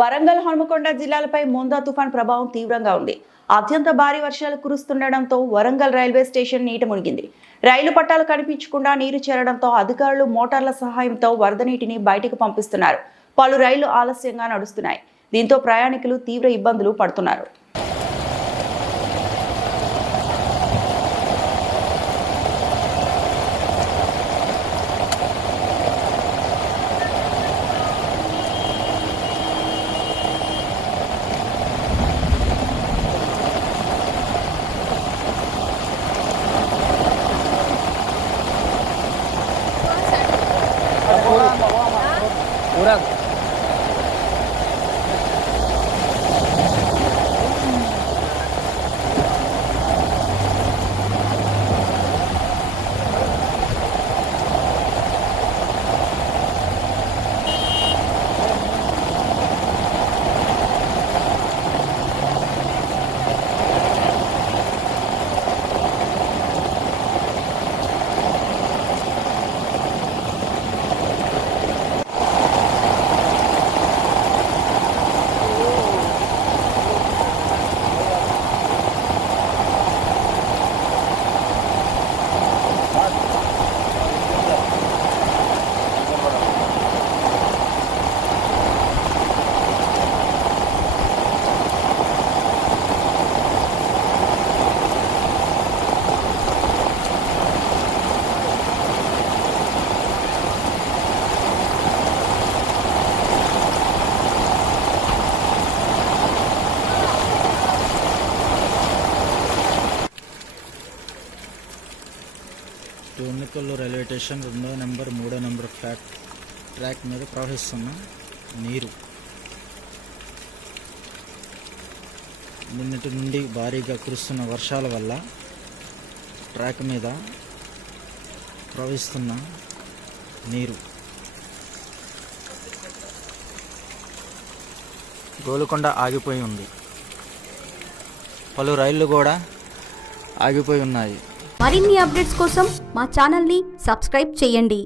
వరంగల్ హనుమకొండ జిల్లాలపై మోందా తుఫాన్ ప్రభావం తీవ్రంగా ఉంది. అత్యంత భారీ వర్షాలు కురుస్తుండటంతో వరంగల్ రైల్వే స్టేషన్ నీట మునిగింది. రైలు పట్టాలు కనిపించకుండా నీరు చేరడంతో అధికారులు మోటార్ల సహాయంతో వరద నీటిని బయటకు పంపిస్తున్నారు. పలు రైళ్లు ఆలస్యంగా నడుస్తున్నాయి. దీంతో ప్రయాణికులు తీవ్ర ఇబ్బందులు పడుతున్నారు. पूरा టూనికల్లు రైల్వే స్టేషన్ 2వ నెంబర్ 3వ నెంబర్ ట్రాక్ మీద ప్రవహిస్తున్న నీరు నిన్నటి నుండి భారీగా కురుస్తున్న వర్షాల వల్ల ట్రాక్ మీద ప్రవహిస్తున్న నీరు గోల్కొండ ఆగిపోయి ఉంది. పలు రైళ్లు కూడా ఆగిపోయి ఉన్నాయి. మరిన్ని అప్డేట్స్ కోసం మా ఛానల్ని సబ్స్క్రైబ్ చేయండి.